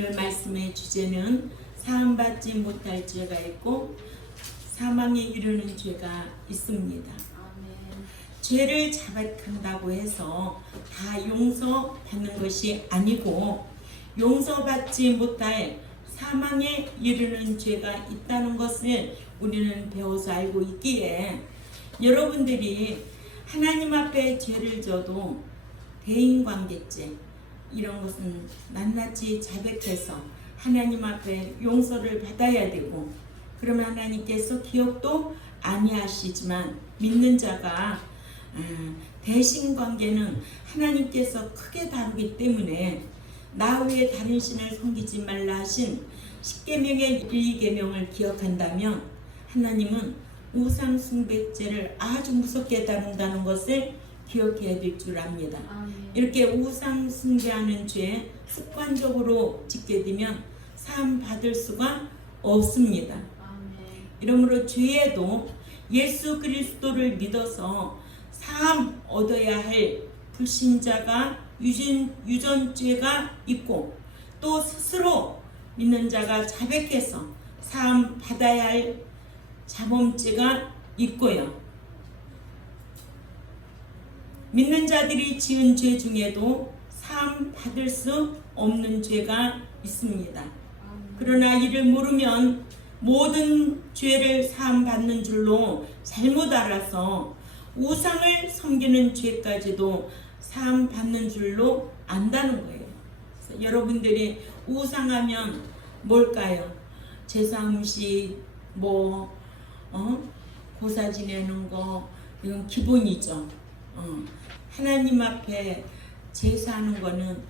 오늘 말씀의 주제는 사함받지 못할 죄가 있고 사망에 이르는 죄가 있습니다. 죄를 자백한다고 해서 다 용서받는 것이 아니고 용서받지 못할 사망에 이르는 죄가 있다는 것을 우리는 배워서 알고 있기에 여러분들이 하나님 앞에 죄를 져도 대인관계죄 이런 것은 낱낱이 자백해서 하나님 앞에 용서를 받아야 되고, 그러면 하나님께서 기억도 아니하시지만 믿는 자가 대신관계는 하나님께서 크게 다루기 때문에 나 외에 다른 신을 섬기지 말라 하신 십계명의 1계명을 기억한다면 하나님은 우상 숭배죄를 아주 무섭게 다룬다는 것을 기억해야 될 줄 압니다. 이렇게 우상 숭배하는 죄 습관적으로 짓게 되면 사함 받을 수가 없습니다. 이러므로 죄에도 예수 그리스도를 믿어서 사함 얻어야 할 불신자가 유전죄가 있고, 또 스스로 믿는 자가 자백해서 사함 받아야 할 자범죄가 있고요. 믿는 자들이 지은 죄 중에도 사함 받을 수 없는 죄가 있습니다. 그러나 이를 모르면 모든 죄를 사함 받는 줄로 잘못 알아서 우상을 섬기는 죄까지도 사함 받는 줄로 안다는 거예요. 그래서 여러분들이 우상하면 뭘까요? 제사음식, 고사 지내는 거, 이건 기본이죠. 하나님 앞에 제사하는 거는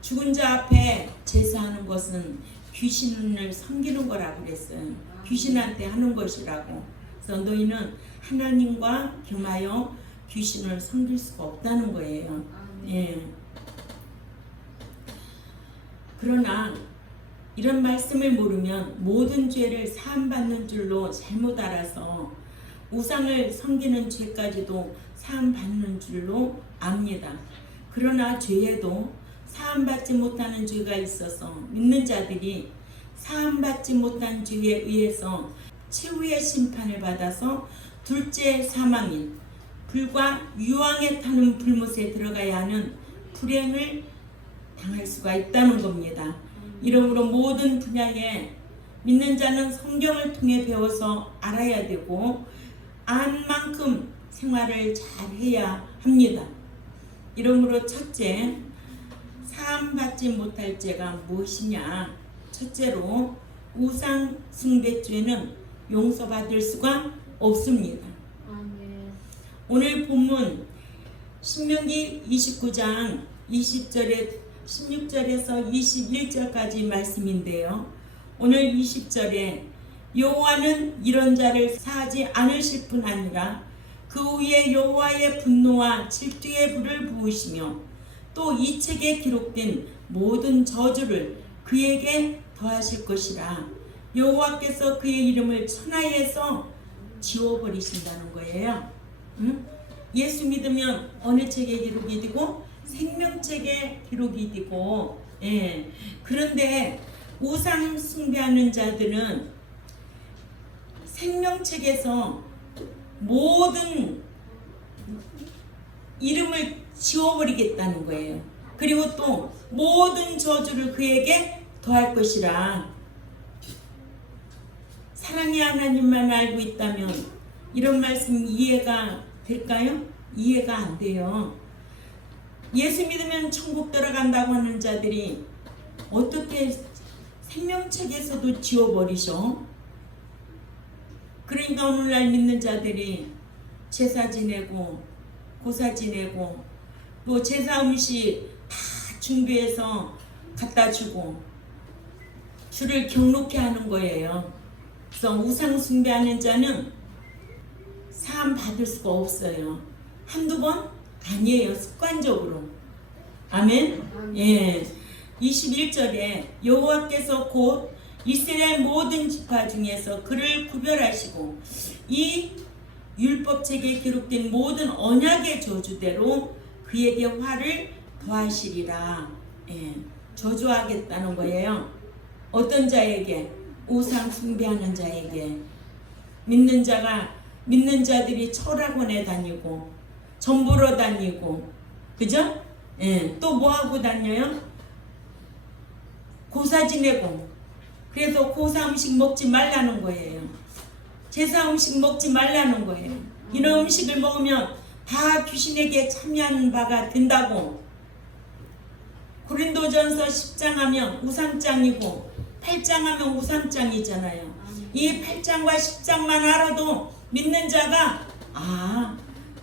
죽은 자 앞에 제사하는 것은 귀신을 섬기는 거라고 그랬어요. 귀신한테 하는 것이라고. 그래서 너희는 하나님과 겸하여 귀신을 섬길 수가 없다는 거예요. 예. 그러나 이런 말씀을 모르면 모든 죄를 사함받는 줄로 잘못 알아서 우상을 섬기는 죄까지도 사함받는 줄로 압니다. 그러나 죄에도 사함받지 못하는 죄가 있어서 믿는 자들이 사함받지 못한 죄에 의해서 최후의 심판을 받아서 둘째 사망인 불과 유황에 타는 불못에 들어가야 하는 불행을 당할 수가 있다는 겁니다. 이러므로 모든 분야에 믿는 자는 성경을 통해 배워서 알아야 되고 안 만큼 생활을 잘 해야 합니다. 이러므로 첫째, 사함받지 못할 죄가 무엇이냐? 첫째로 우상 숭배죄는 용서받을 수가 없습니다. 오늘 본문 신명기 29장 20절에 16절에서 21절까지 말씀인데요. 오늘 20절에 여호와는 이런 자를 사하지 않으실 뿐 아니라 그 위에 여호와의 분노와 질투의 불을 부으시며 또 이 책에 기록된 모든 저주를 그에게 더하실 것이라. 여호와께서 그의 이름을 천하에서 지워버리신다는 거예요. 예수 믿으면 어느 책에 기록이 되고 생명책에 기록이 되고, 예. 그런데 우상 숭배하는 자들은 생명책에서 모든 이름을 지워버리겠다는 거예요. 그리고 또 모든 저주를 그에게 더할 것이라. 사랑의 하나님만 알고 있다면 이런 말씀 이해가 될까요? 이해가 안 돼요. 예수 믿으면 천국 들어간다고 하는 자들이 어떻게 생명책에서도 지워버리셔? 그러니까 오늘날 믿는 자들이 제사 지내고 고사 지내고 또 제사 음식 다 준비해서 갖다 주고 주를 경록해 하는 거예요. 그래서 우상 숭배하는 자는 사함 받을 수가 없어요. 한두 번? 아니에요. 습관적으로. 아멘? 예. 21절에 여호와께서 곧 이스라엘 모든 지파 중에서 그를 구별하시고 이 율법책에 기록된 모든 언약의 저주대로 그에게 화를 더하시리라. 저주하겠다는 거예요. 어떤 자에게? 우상 숭배하는 자에게. 믿는 자들이 철학원에 다니고 전 보러 다니고, 그죠? 또 뭐 하고 다녀요? 고사 지내고. 그래서 고사 음식 먹지 말라는 거예요. 제사 음식 먹지 말라는 거예요. 이런 음식을 먹으면 다 귀신에게 참여하는 바가 된다고. 고린도전서 10장 하면 우상장이고 8장 하면 우상장이잖아요. 이 8장과 10장만 알아도 믿는 자가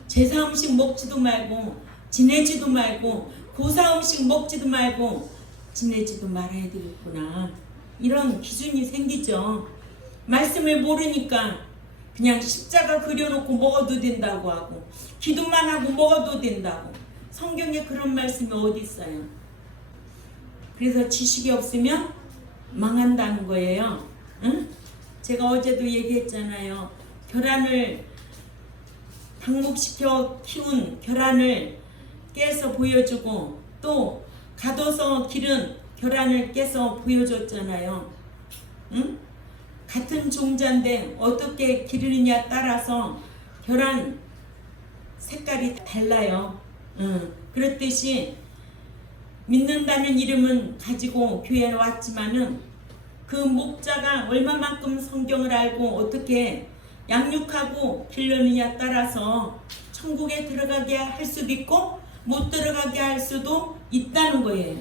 제사 음식 먹지도 말고 지내지도 말고 고사 음식 먹지도 말고 지내지도 말아야 되겠구나, 이런 기준이 생기죠. 말씀을 모르니까 그냥 십자가 그려놓고 먹어도 된다고 하고 기도만 하고 먹어도 된다고. 성경에 그런 말씀이 어디 있어요? 그래서 지식이 없으면 망한다는 거예요. 응? 제가 어제도 얘기했잖아요. 계란을 방목시켜 키운 계란을 깨서 보여주고 또 가둬서 기른 계란을 깨서 보여줬잖아요. 응? 같은 종자인데 어떻게 기르느냐 따라서 계란 색깔이 달라요. 그렇듯이 믿는다는 이름은 가지고 교회에 왔지만은 그 목자가 얼마만큼 성경을 알고 어떻게 양육하고 길르느냐 따라서 천국에 들어가게 할 수도 있고 못 들어가게 할 수도 있다는 거예요.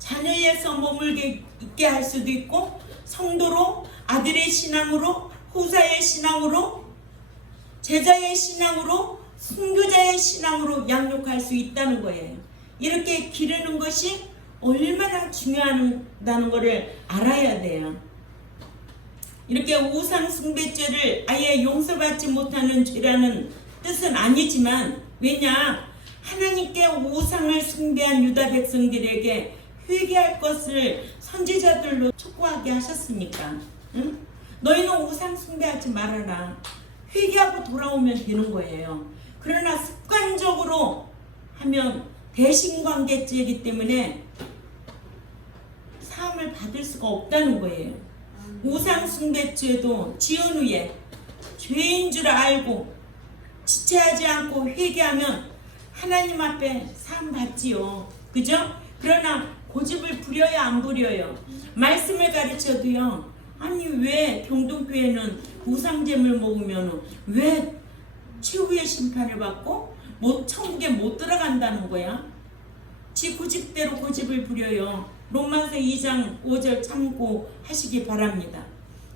자녀에서 머물게 있게 할 수도 있고 성도로, 아들의 신앙으로, 후사의 신앙으로, 제자의 신앙으로, 순교자의 신앙으로 양육할 수 있다는 거예요. 이렇게 기르는 것이 얼마나 중요하다는 것을 알아야 돼요. 이렇게 우상 숭배죄를 아예 용서받지 못하는 죄라는 뜻은 아니지만, 왜냐? 하나님께 우상을 숭배한 유다 백성들에게 회개할 것을 선지자들로 촉구하게 하셨으니까, 응? 너희는 우상 숭배하지 말아라. 회개하고 돌아오면 되는 거예요. 그러나 습관적으로 하면 대신관계죄이기 때문에 사함을 받을 수가 없다는 거예요. 우상 숭배죄도 지은 후에 죄인 줄 알고 지체하지 않고 회개하면 하나님 앞에 사함 받지요. 그죠? 그러나 고집을 부려요, 안 부려요? 말씀을 가르쳐도요. 아니 왜 경동교회는 우상잼을 먹으면 왜 최후의 심판을 받고 천국에 못 들어간다는 거야? 지 고집대로 고집을 부려요. 로마서 2장 5절 참고하시기 바랍니다.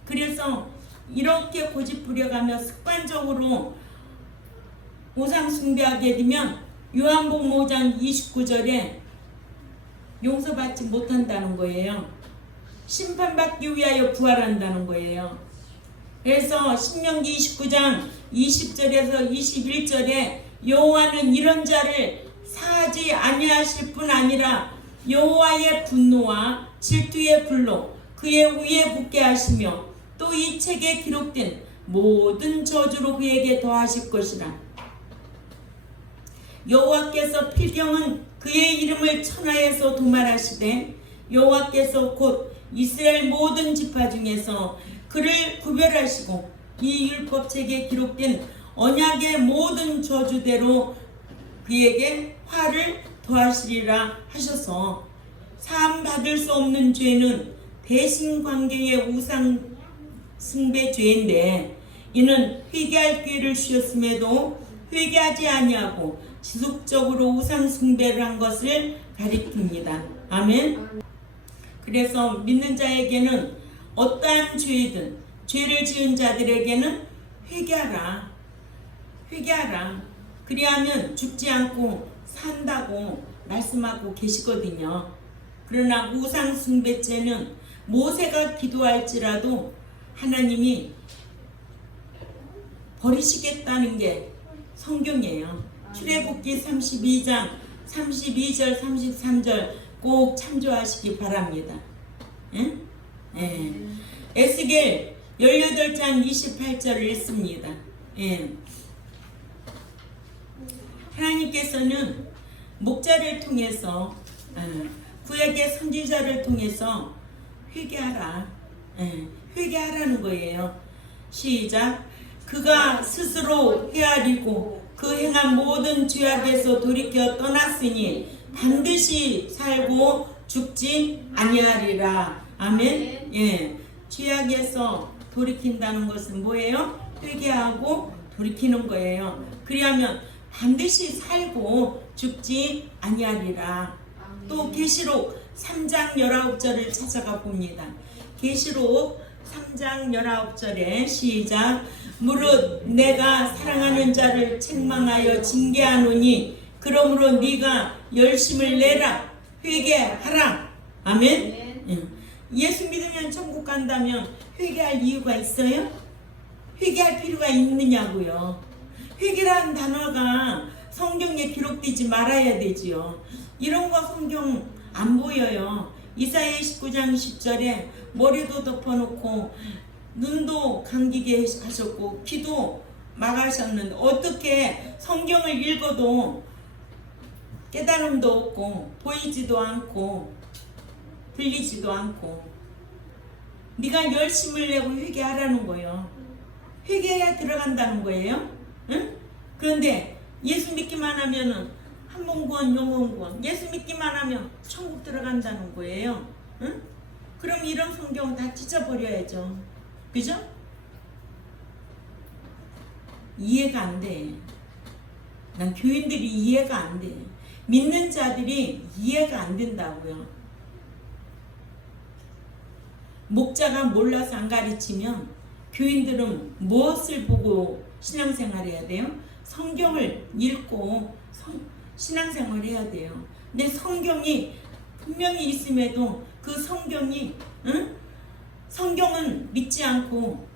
그래서 이렇게 고집 부려가며 습관적으로 우상 숭배하게 되면 요한복음 5장 29절에 용서받지 못한다는 거예요. 심판받기 위하여 부활한다는 거예요. 그래서 신명기 29장 20절에서 21절에 여호와는 이런 자를 사하지 아니하실 뿐 아니라 여호와의 분노와 질투의 불로 그의 위에 붙게 하시며 또 이 책에 기록된 모든 저주로 그에게 더하실 것이라. 여호와께서 필경은 그의 이름을 천하에서 도말하시되 여호와께서 곧 이스라엘 모든 지파 중에서 그를 구별하시고 이 율법책에 기록된 언약의 모든 저주대로 그에게 화를 더하시리라 하셔서 사함 받을 수 없는 죄는 대신관계의 우상 숭배 죄인데 이는 회개할 기회를 주셨음에도 회개하지 아니하고 지속적으로 우상 숭배를 한 것을 가리킵니다. 아멘. 그래서 믿는 자에게는 어떠한 죄든 죄를 지은 자들에게는 회개하라. 회개하라. 그리하면 죽지 않고 산다고 말씀하고 계시거든요. 그러나 우상 숭배죄는 모세가 기도할지라도 하나님이 버리시겠다는 게 성경이에요. 출애굽기 32장 32절 33절 꼭 참조하시기 바랍니다. 응? 예. 에스겔 18장 28절을 읽습니다. 예. 하나님께서는 목자를 통해서 구약의 선지자를 통해서 회개하라. 예, 회개하라는 거예요. 시작. 그가 스스로 헤아리고 그 행한 모든 죄악에서 돌이켜 떠났으니 반드시 살고 죽지 아니하리라. 아멘. 예, 죄악에서 돌이킨다는 것은 뭐예요? 회개하고 돌이키는 거예요. 그리하면 반드시 살고 죽지 아니하리라. 또 계시록 3장 19절을 찾아가 봅니다. 계시록 3장 19절에 시작. 무릇 내가 사랑하는 자를 책망하여 징계하노니 그러므로 네가 열심을 내라. 회개하라. 아멘. 예수 믿으면 천국 간다면 회개할 이유가 있어요? 회개할 필요가 있느냐고요. 회개라는 단어가 성경에 기록되지 말아야 되지요. 이런 거 성경 안 보여요. 이사야 19장 10절에 머리도 덮어놓고 눈도 감기게 하셨고 귀도 막으셨는데 어떻게 성경을 읽어도 깨달음도 없고 보이지도 않고 들리지도 않고. 네가 열심을 내고 회개하라는 거예요. 회개해야 들어간다는 거예요. 응? 그런데 예수 믿기만 하면은 한 번 구원 영원 구원, 예수 믿기만 하면 천국 들어간다는 거예요. 응? 그럼 이런 성경은 다 찢어버려야죠. 그죠? 이해가 안 돼. 난 교인들이 이해가 안 돼. 믿는 자들이 이해가 안 된다고요. 목자가 몰라서 안 가르치면 교인들은 무엇을 보고 신앙생활 해야 돼요? 성경을 읽고 신앙생활 해야 돼요. 근데 성경이 분명히 있음에도 그 성경이 성경은 믿지 않고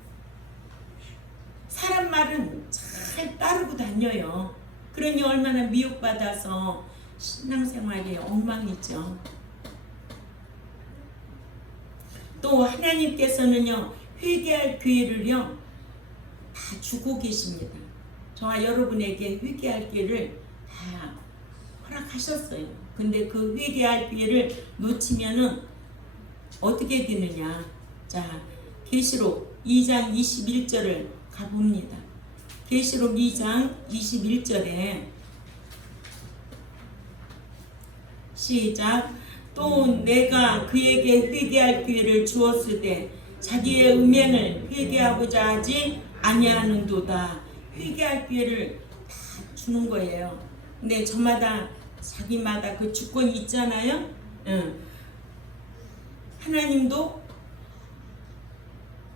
사람 말은 잘 따르고 다녀요. 그러니 얼마나 미혹받아서 신앙생활이 엉망이죠. 또 하나님께서는요 회개할 기회를요 다 주고 계십니다. 저와 여러분에게 회개할 기회를 다 허락하셨어요. 근데 그 회개할 기회를 놓치면은 어떻게 되느냐. 자, 계시록 2장 21절을 가봅니다. 계시록 2장 21절에 시작. 또 내가 그에게 회개할 기회를 주었으되 자기의 음행을 회개하고자 하지 아니하는도다. 회개할 기회를 다 주는 거예요. 근데 저마다 자기마다 그 주권이 있잖아요. 하나님도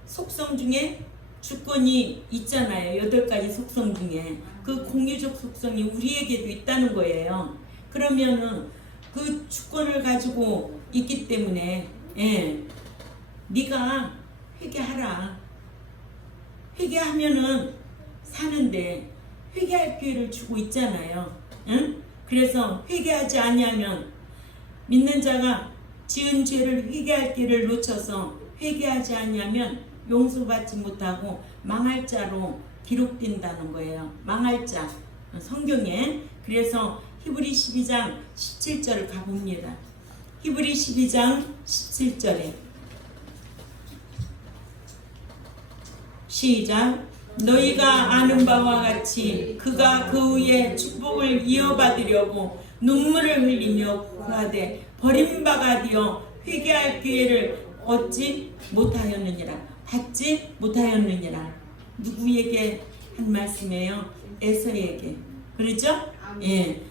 속성 중에 주권이 있잖아요. 8가지 속성 중에 그 공유적 속성이 우리에게도 있다는 거예요. 그러면은 그 주권을 가지고 있기 때문에 네가 회개하라. 회개하면은 사는데 회개할 기회를 주고 있잖아요. 응? 그래서 회개하지 아니하면 믿는 자가 지은 죄를 회개할 기회를 놓쳐서 회개하지 아니하면 용서받지 못하고 망할 자로 기록된다는 거예요. 망할 자 성경에. 그래서 히브리 12장 17절을 가봅니다. 히브리 12장 17절에 시작. 너희가 아는 바와 같이 그가 그 후에 축복을 이어받으려고 눈물을 흘리며 구하되 버림받아 되어 회개할 기회를 얻지 못하였느니라. 받지 못하였느니라. 누구에게 한 말씀이에요? 에서에게. 그렇죠? 예.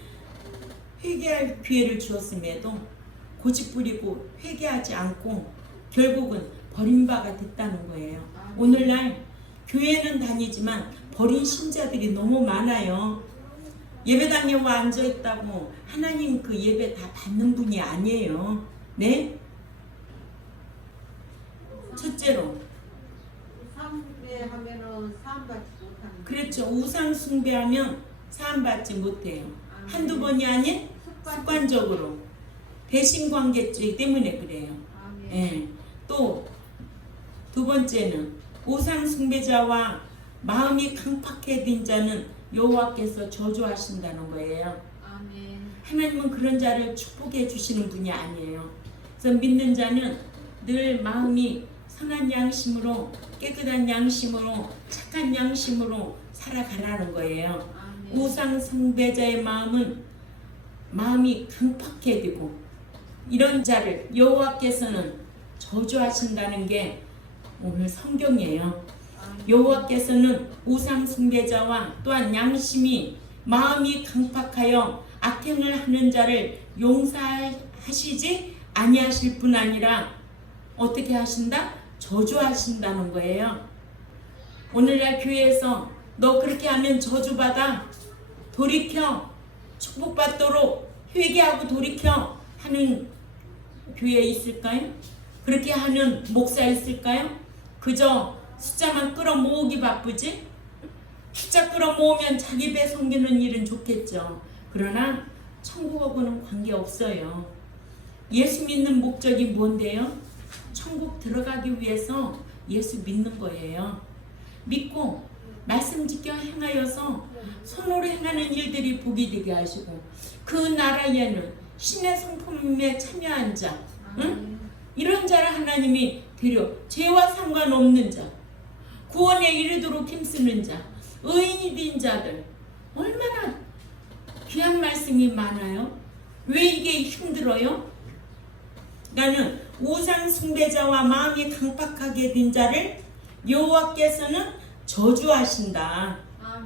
회개할 기회를 주었음에도 고집부리고 회개하지 않고 결국은 버림받아 됐다는 거예요. 오늘날 교회는 다니지만 버린 신자들이 너무 많아요. 예배당에 와 앉아있다고 하나님 그 예배 다 받는 분이 아니에요. 네? 첫째로 숭배하면은 사함받지 못하는. 그렇죠. 우상 숭배하면 사함받지 못해요. 한두 번이 아닌 습관적으로 배신관계죄 때문에 그래요. 예. 또 두 번째는 우상 숭배자와 마음이 강팍해진 자는 여호와께서 저주하신다는 거예요. 하나님은 그런 자를 축복해 주시는 분이 아니에요. 그래서 믿는 자는 늘 마음이 선한 양심으로, 깨끗한 양심으로, 착한 양심으로 살아가라는 거예요. 우상 숭배자의 마음이 강팍해 되고, 이런 자를 여호와께서는 저주하신다는 게 오늘 성경이에요. 여호와께서는 우상 숭배자와 또한 마음이 강팍하여 악행을 하는 자를 용서하시지 아니하실 뿐 아니라 어떻게 하신다? 저주하신다는 거예요. 오늘날 교회에서 너 그렇게 하면 저주받아, 돌이켜, 축복받도록 회개하고 돌이켜 하는 교회 있을까요? 그렇게 하는 목사 있을까요? 그저 숫자만 끌어모으기 바쁘지? 숫자 끌어모으면 자기 배 섬기는 일은 좋겠죠. 그러나 천국하고는 관계없어요. 예수 믿는 목적이 뭔데요? 천국 들어가기 위해서 예수 믿는 거예요. 믿고 말씀 지켜 행하여서 손으로 행하는 일들이 복이 되게 하시고, 그 나라에는 신의 성품에 참여한 자, 응? 이런 자를 하나님이 데려 죄와 상관없는 자, 구원에 이르도록 힘쓰는 자, 의인이 된 자들, 얼마나 귀한 말씀이 많아요. 왜 이게 힘들어요? 나는 우상 숭배자와 마음이 강팍하게 된 자를 여호와께서는 저주하신다.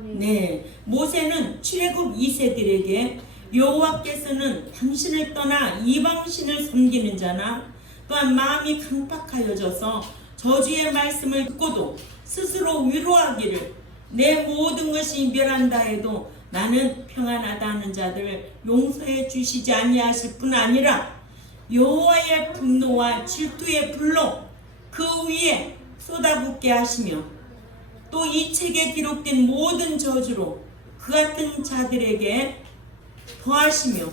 네, 모세는 출애굽 2세들에게 여호와께서는 당신을 떠나 이방신을 섬기는 자나 또한 마음이 강팍하여져서 저주의 말씀을 듣고도 스스로 위로하기를 내 모든 것이 멸한다 해도 나는 평안하다 하는 자들을 용서해 주시지 아니하실 뿐 아니라 여호와의 분노와 질투의 불로 그 위에 쏟아붓게 하시며 또 이 책에 기록된 모든 저주로 그 같은 자들에게 더하시며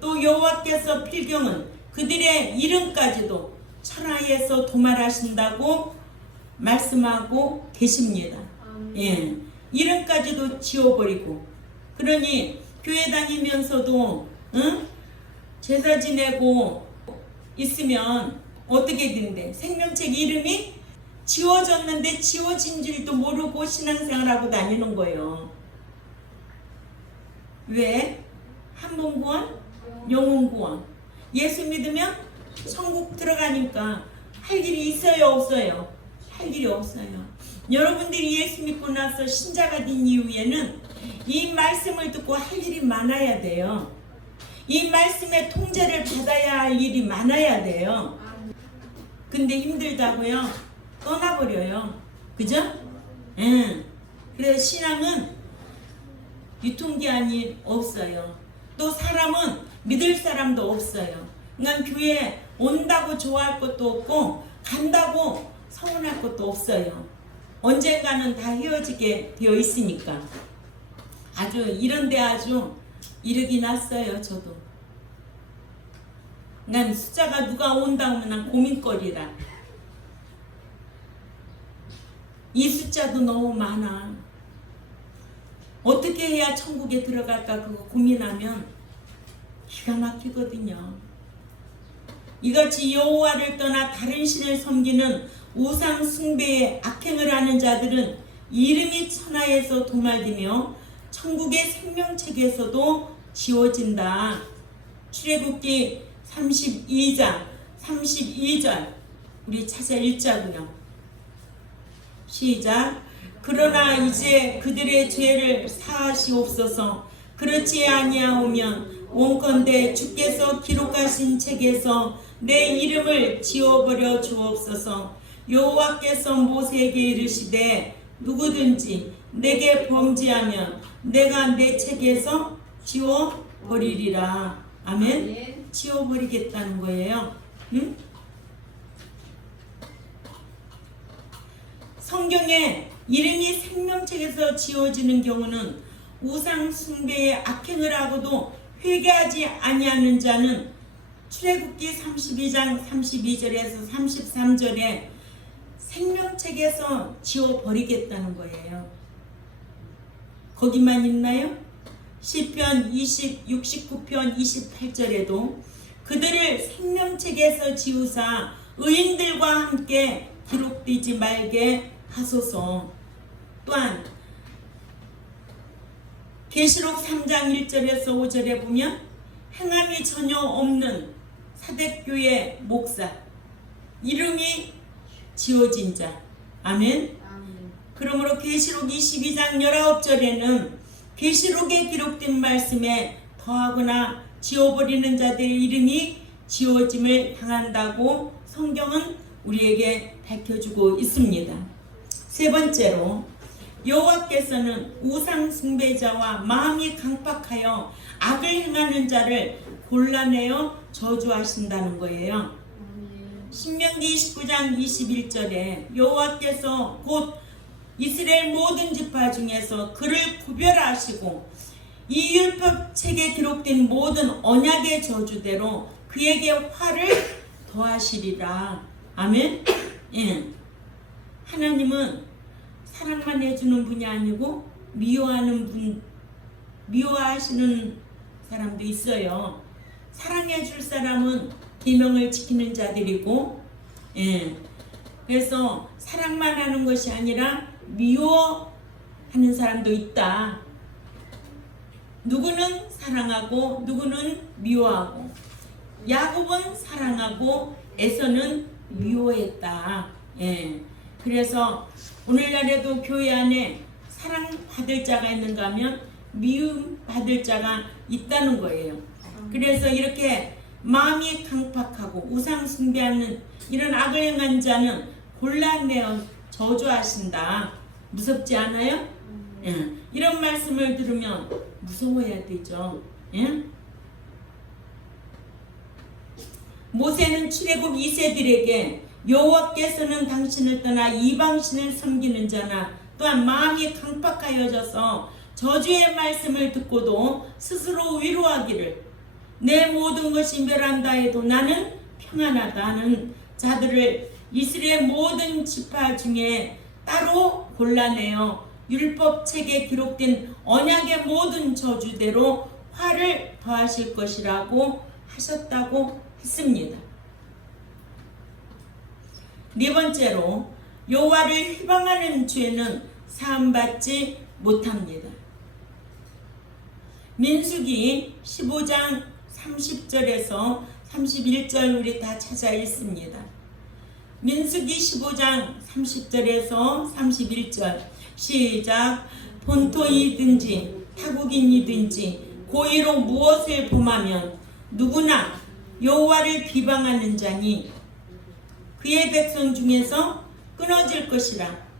또 여호와께서 필경은 그들의 이름까지도 천하에서 도말하신다고 말씀하고 계십니다. 예, 이름까지도 지워버리고, 그러니 교회 다니면서도 제사 지내고 있으면 어떻게 된대? 생명책 이름이 지워졌는데 지워진 줄도 모르고 신앙생활하고 다니는 거예요. 왜? 한번 구원, 영혼 구원. 예수 믿으면 천국 들어가니까 할 일이 있어요, 없어요? 할 일이 없어요. 여러분들이 예수 믿고 나서 신자가 된 이후에는 이 말씀을 듣고 할 일이 많아야 돼요. 이 말씀의 통제를 받아야 할 일이 많아야 돼요. 근데 힘들다고요? 떠나버려요. 그죠? 그래서 신앙은 유통기한이 없어요. 또 사람은 믿을 사람도 없어요. 그러니까 교회에 온다고 좋아할 것도 없고 간다고 서운할 것도 없어요. 언젠가는 다 헤어지게 되어 있으니까. 아주 이런데 아주 이르기 났어요. 저도. 난 숫자가 누가 온다고 하면 난 고민거리라. 이 숫자도 너무 많아. 어떻게 해야 천국에 들어갈까 그거 고민하면 기가 막히거든요. 이같이 여호와를 떠나 다른 신을 섬기는 우상 숭배의 악행을 하는 자들은 이름이 천하에서 도말되며 천국의 생명책에서도 지워진다. 출애굽기 32장 32절 우리 찾아 읽자고요. 시작. 그러나 이제 그들의 죄를 사하시옵소서. 그렇지 아니하오면 원컨대 주께서 기록하신 책에서 내 이름을 지워버려 주옵소서. 여호와께서 모세에게 이르시되 누구든지 내게 범죄하면 내가 내 책에서 지워버리리라. 아멘. 지워버리겠다는 거예요. 응? 성경에 이름이 생명책에서 지워지는 경우는 우상 숭배의 악행을 하고도 회개하지 아니하는 자는 출애굽기 32장 32절에서 33절에 생명책에서 지워버리겠다는 거예요. 거기만 있나요? 시편 69편 28절에도 그들을 생명책에서 지우사 의인들과 함께 기록되지 말게 하소서. 또한 계시록 3장 1절에서 5절에 보면 행함이 전혀 없는 사대교회 목사 이름이 지워진 자. 아멘. 아멘. 그러므로 계시록 22장 19절에는 계시록에 기록된 말씀에 더하거나 지워버리는 자들의 이름이 지워짐을 당한다고 성경은 우리에게 밝혀주고 있습니다. 세 번째로 여호와께서는 우상 숭배자와 마음이 강팍하여 악을 행하는 자를 골라내어 저주하신다는 거예요. 아멘. 신명기 29장 21절에 여호와께서 곧 이스라엘 모든 지파 중에서 그를 구별하시고 이 율법책에 기록된 모든 언약의 저주대로 그에게 화를 더하시리라. 아멘. 예. 하나님은 사랑만 해주는 분이 아니고 미워하시는 사람도 있어요. 사랑해 줄 사람은 계명을 지키는 자들이고, 예. 그래서 사랑만 하는 것이 아니라 미워하는 사람도 있다. 누구는 사랑하고 누구는 미워하고, 야곱은 사랑하고 에서는 미워했다. 예. 그래서 오늘날에도 교회 안에 사랑받을 자가 있는가 하면 미움받을 자가 있다는 거예요. 그래서 이렇게 마음이 강팍하고 우상 숭배하는 이런 악을 행한 자는 골라내어 저주하신다. 무섭지 않아요? 예. 이런 말씀을 들으면 무서워야 되죠. 예? 모세는 출애굽 2세들에게 여호와께서는 당신을 떠나 이방신을 섬기는 자나 또한 마음이 강팍하여져서 저주의 말씀을 듣고도 스스로 위로하기를 내 모든 것이 멸한다 해도 나는 평안하다 하는 자들을 이스라엘 모든 지파 중에 따로 골라내어 율법책에 기록된 언약의 모든 저주대로 화를 더하실 것이라고 하셨다고 했습니다. 네 번째로 여호와를 희방하는 죄는 사함받지 못합니다. 민수기 15장 30절에서 31절 우리 다 찾아 읽습니다. 민수기 15장 30절에서 31절 시작. 본토이든지 타국인이든지 고의로 무엇을 범하면 누구나 여호와를 비방하는 자니 그의 백성 중에서 끊어질 것이라.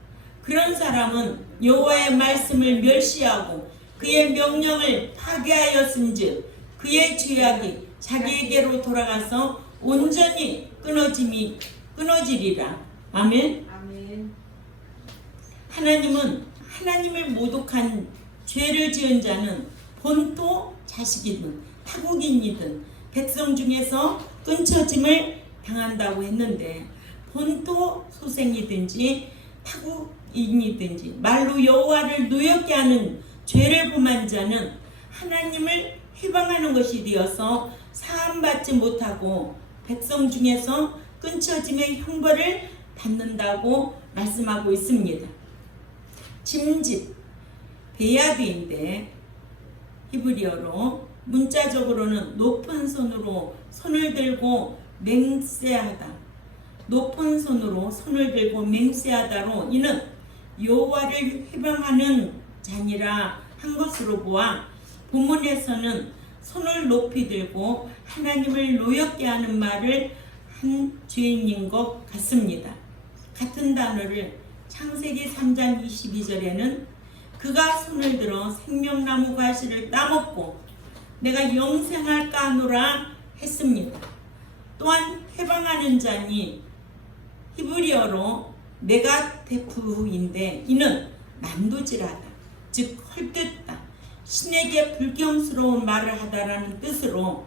그런 사람은 여호와의 말씀을 멸시하고 그의 명령을 파괴하였은즉 그의 죄악이 자기에게로 돌아가서 온전히 끊어지리라. 아멘. 아멘. 하나님은 하나님을 모독한 죄를 지은 자는 본토 자식이든 타국인이든 백성 중에서 끊쳐짐을 당한다고 했는데, 본토 소생이든지 타국인이든지 말로 여호와를 노엽게 하는 죄를 범한 자는 하나님을 해방하는 것이 되어서 사함받지 못하고 백성 중에서 끊쳐짐의 형벌을 받는다고 말씀하고 있습니다. 짐짓, 베야드인데 히브리어로 문자적으로는 높은 손으로 손을 들고 맹세하다, 높은 손으로 손을 들고 맹세하다로 이는 여호와를 회방하는 자니라 한 것으로 보아 본문에서는 손을 높이 들고 하나님을 노엽게 하는 말을 한 죄인인 것 같습니다. 같은 단어를 창세기 3장 22절에는 그가 손을 들어 생명나무 과실을 따먹고 내가 영생할까 하노라 했습니다. 또한 해방하는 자니 히브리어로 메가테프인데 이는 난도질하다, 즉 헐뜯다, 신에게 불경스러운 말을 하다라는 뜻으로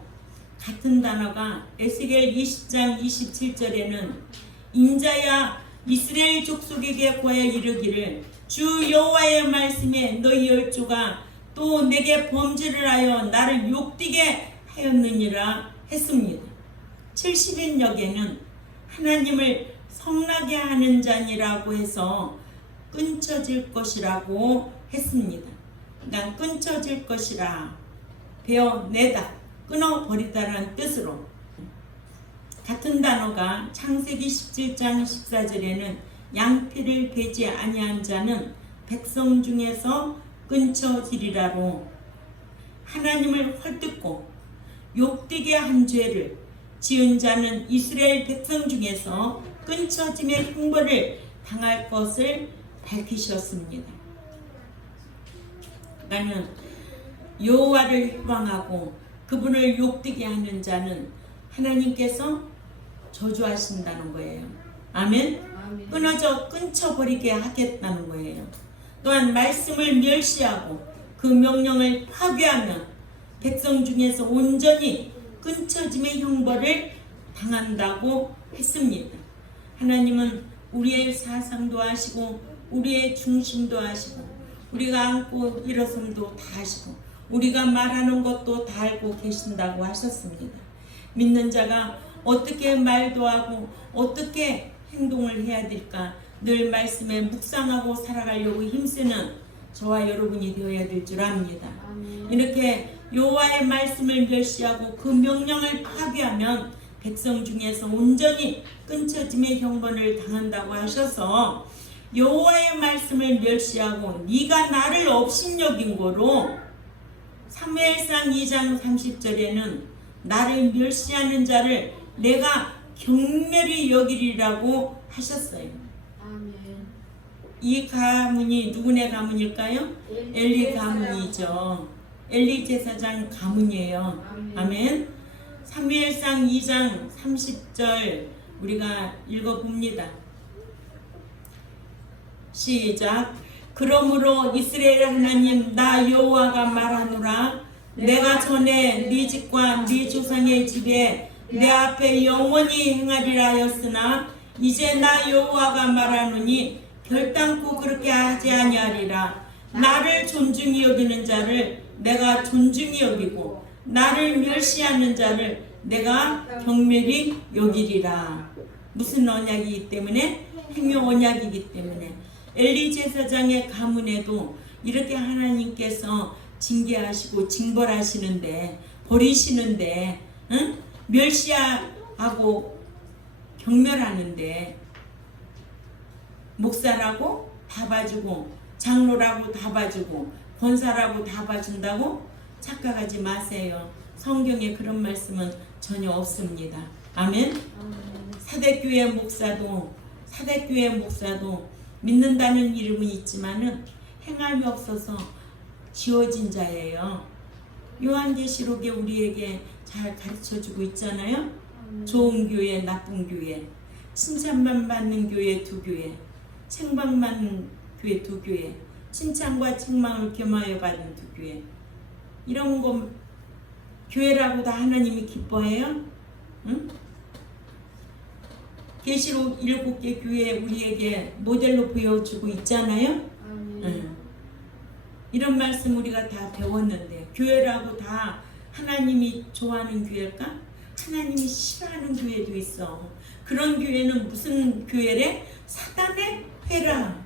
같은 단어가 에스겔 20장 27절에는 인자야 이스라엘 족속에게 고하여 이르기를 주 여호와의 말씀에 너희 열조가 또 내게 범죄를 하여 나를 욕되게 하였느니라 했습니다. 70인역에는 하나님을 성나게 하는 자니라고 해서 끊쳐질 것이라고 했습니다. 그러니까 끊쳐질 것이라, 베어내다, 끊어버리다라는 뜻으로, 같은 단어가 창세기 17장 14절에는 양피를 베지 아니한 자는 백성 중에서 끊쳐지리라로, 하나님을 헐뜯고 욕되게 한 죄를 지은 자는 이스라엘 백성 중에서 끊쳐짐의 형벌을 당할 것을 밝히셨습니다. 나는 여호와를 희망하고 그분을 욕되게 하는 자는 하나님께서 저주하신다는 거예요. 아멘. 끊어버리게 하겠다는 거예요. 또한 말씀을 멸시하고 그 명령을 파괴하면 백성 중에서 온전히 끊쳐짐의 형벌을 당한다고 했습니다. 하나님은 우리의 사상도 아시고 우리의 중심도 아시고 우리가 안고 일어섬도 다 아시고 우리가 말하는 것도 다 알고 계신다고 하셨습니다. 믿는 자가 어떻게 말도 하고 어떻게 행동을 해야 될까 늘 말씀에 묵상하고 살아가려고 힘쓰는 저와 여러분이 되어야 될 줄 압니다. 이렇게 여호와의 말씀을 멸시하고 그 명령을 파괴하면 백성 중에서 온전히 끊쳐짐의 형벌을 당한다고 하셔서 여호와의 말씀을 멸시하고 네가 나를 업신여긴 거로 사무엘상 2장 30절에는 나를 멸시하는 자를 내가 경멸히 여기리라고 하셨어요. 이 가문이 누구네 가문일까요? 엘리 가문이죠. 엘리 제사장 가문이에요. 아멘. 사무엘상 2장 30절 우리가 읽어봅니다. 시작. 그러므로 이스라엘 하나님 나 여호와가 말하노라. 내가 전에 네 집과 네 조상의 집에 내 앞에 영원히 행하리라 하였으나 이제 나 여호와가 말하노니 결단코 그렇게 하지 아니하리라. 나를 존중히 여기는 자를 내가 존중히 여기고 나를 멸시하는 자를 내가 경멸히 여기리라. 무슨 언약이기 때문에? 행여 언약이기 때문에. 엘리 제사장의 가문에도 이렇게 하나님께서 징계하시고 징벌하시는데 버리시는데 응? 멸시하고 경멸하는데 목사라고 다 봐주고 장로라고 다 봐주고 권사라고 다 봐준다고 착각하지 마세요. 성경에 그런 말씀은 전혀 없습니다. 아멘. 사대교회 목사도 믿는다는 이름은 있지만은 행함이 없어서 지워진 자예요. 요한계시록에 우리에게 잘 가르쳐주고 있잖아요. 좋은 교회, 나쁜 교회, 칭찬만 받는 교회 두 교회, 책망만 교회 두 교회, 칭찬과 책망을 겸하여 받은 두 교회. 이런 거 교회라고 다 하나님이 기뻐해요? 응? 계시록 7개 교회 우리에게 모델로 보여주고 있잖아요. 응. 이런 말씀 우리가 다 배웠는데 교회라고 다 하나님이 좋아하는 교회일까? 하나님이 싫어하는 교회도 있어. 그런 교회는 무슨 교회래? 사단의 회라.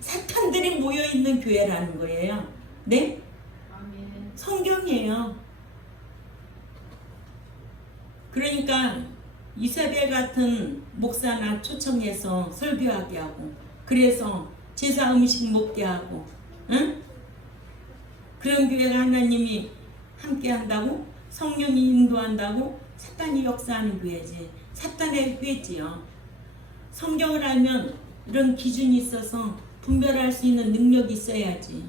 사탄들이 모여있는 교회라는 거예요. 네? 성경이에요. 그러니까 이사벨 같은 목사나 초청해서 설교하게 하고 그래서 제사 음식 먹게 하고 응? 그런 교회가 하나님이 함께 한다고? 성령이 인도한다고? 사탄이 역사하는 교회지. 사탄의 회지요. 성경을 알면 이런 기준이 있어서 분별할 수 있는 능력이 있어야지.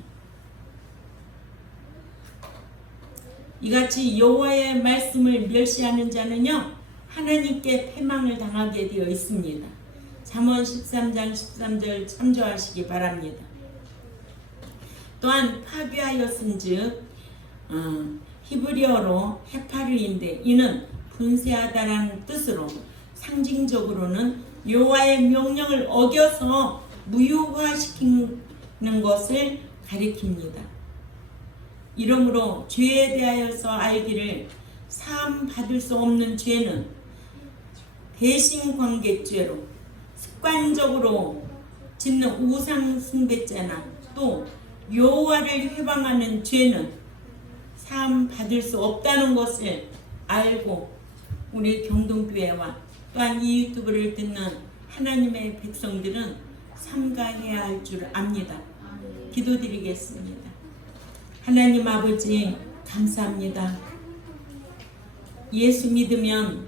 이같이 여호와의 말씀을 멸시하는 자는요 하나님께 패망을 당하게 되어 있습니다. 잠언 13장 13절 참조하시기 바랍니다. 또한 파괴하였은즉 히브리어로 헤파르인데 이는 분쇄하다라는 뜻으로 상징적으로는 여호와의 명령을 어겨서 무효화시키는 것을 가리킵니다. 이러므로 죄에 대하여서 알기를 사함 받을 수 없는 죄는 대신관계죄로 습관적으로 짓는 우상 숭배죄나 또 여호와를 회방하는 죄는 사함 받을 수 없다는 것을 알고 우리 경동교회와 또한 이 유튜브를 듣는 하나님의 백성들은 삼가해야 할 줄 압니다. 기도드리겠습니다. 하나님 아버지 감사합니다. 예수 믿으면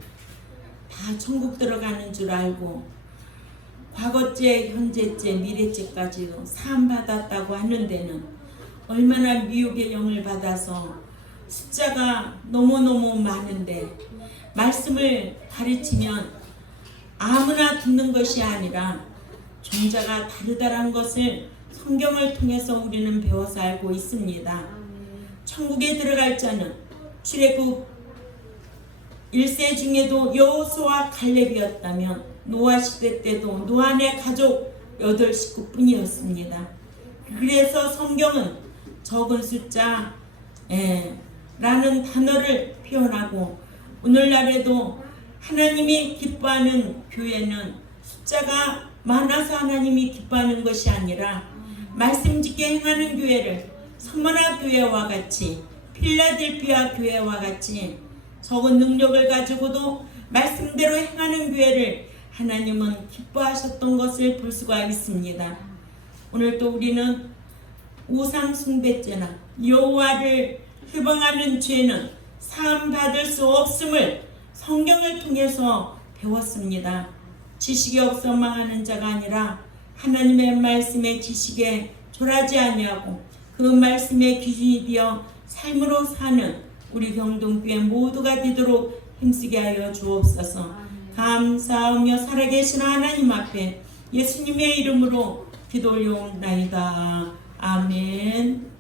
다 천국 들어가는 줄 알고 과거죄, 현재죄, 미래죄까지 사함받았다고 하는 데는 얼마나 미혹의 영을 받아서 숫자가 너무너무 많은데 말씀을 가르치면 아무나 듣는 것이 아니라 종자가 다르다는 것을 성경을 통해서 우리는 배워서 알고 있습니다. 천국에 들어갈 자는 출애굽 1세 중에도 여호수아 갈렙이었다면 노아 시대 때도 노아의 가족 8식구뿐이었습니다. 그래서 성경은 적은 숫자 라는 단어를 표현하고 오늘날에도 하나님이 기뻐하는 교회는 숫자가 많아서 하나님이 기뻐하는 것이 아니라 말씀짓게 행하는 교회를 서머나 교회와 같이 필라델피아 교회와 같이 적은 능력을 가지고도 말씀대로 행하는 교회를 하나님은 기뻐하셨던 것을 볼 수가 있습니다. 오늘 또 우리는 우상 숭배죄나 여호와를 회방하는 죄는 사함 받을 수 없음을 성경을 통해서 배웠습니다. 지식이 없어 망하는 자가 아니라 하나님의 말씀의 지식에 졸하지 아니하고 그 말씀의 기준이 되어 삶으로 사는 우리 경동교회 모두가 되도록 힘쓰게 하여 주옵소서. 감사하며 살아계신 하나님 앞에 예수님의 이름으로 기도 올려옵나이다. 아멘.